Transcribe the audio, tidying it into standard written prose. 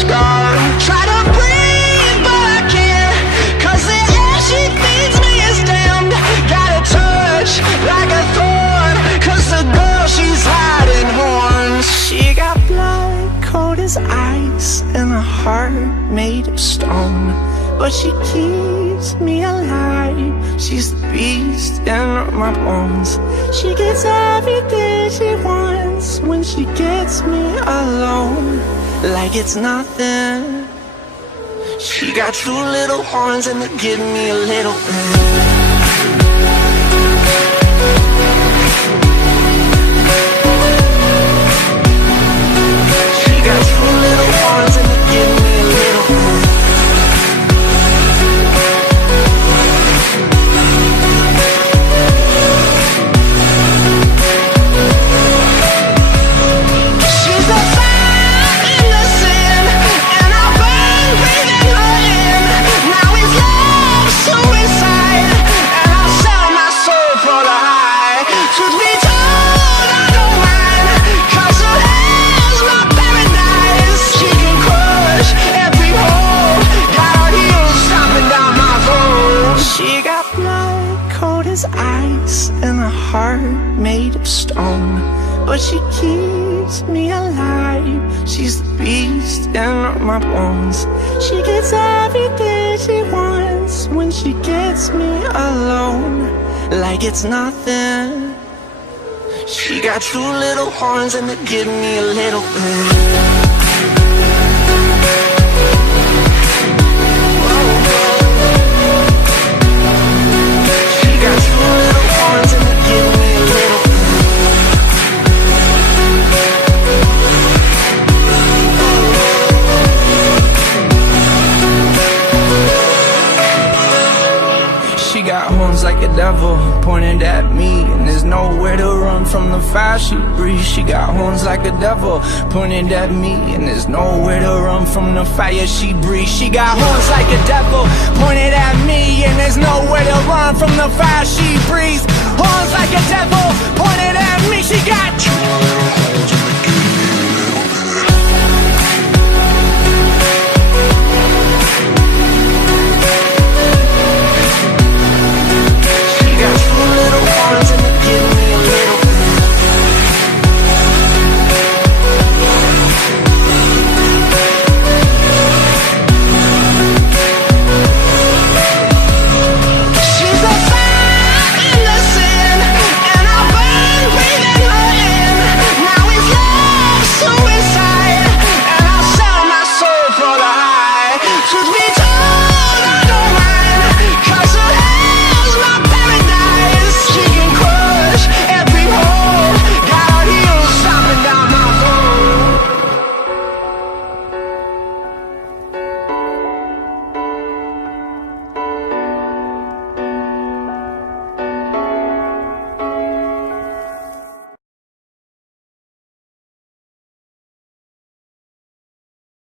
scar. Try to breathe, but I can't, 'cause the air she feeds me is damned. Got a touch like a thorn, 'cause the girl she's hiding horns. She got blood cold as ice and a heart made of stone, but she keeps me alive. She's the beast in my bones. She gets everything she wants when she gets me alone, like it's nothing. She got two little horns and they give me a little bit. She got two little horns and they give me a little bit. Ice and a heart made of stone, but she keeps me alive. She's the beast in my bones. She gets everything she wants when she gets me alone, like it's nothing. She got two little horns and they give me a little bit. Like a devil pointed at me, and there's nowhere to run from the fire she breathes. She got horns like a devil pointed at me, and there's nowhere to run from the fire she breathes. She got horns like a devil pointed at me, and there's nowhere to run from the fire she breathes. Horns like a